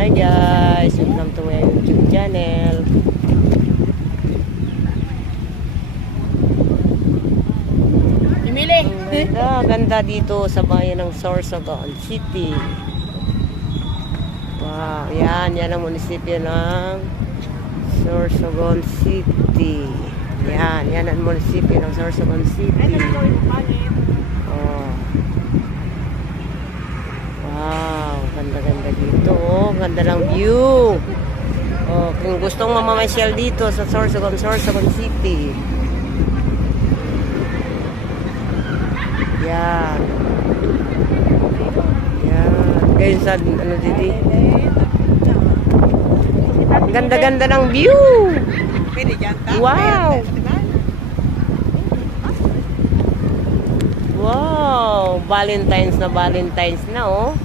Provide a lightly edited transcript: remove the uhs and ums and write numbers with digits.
Hi guys, welcome to my YouTube channel. Ganda dito sa bayan ng Sorsogon City. Wow, yan ang munisipyo ng Sorsogon City. Yan ang munisipyo ng Sorsogon City. Oh. Wow, ganda dito. Oh, ganda ng view. Oh, kung gustong mamamasyal dito sa Sorsogon City. Yan. Ngayon sa ano dito. Ganda ng view. Wow. Wow, Valentine's na oh.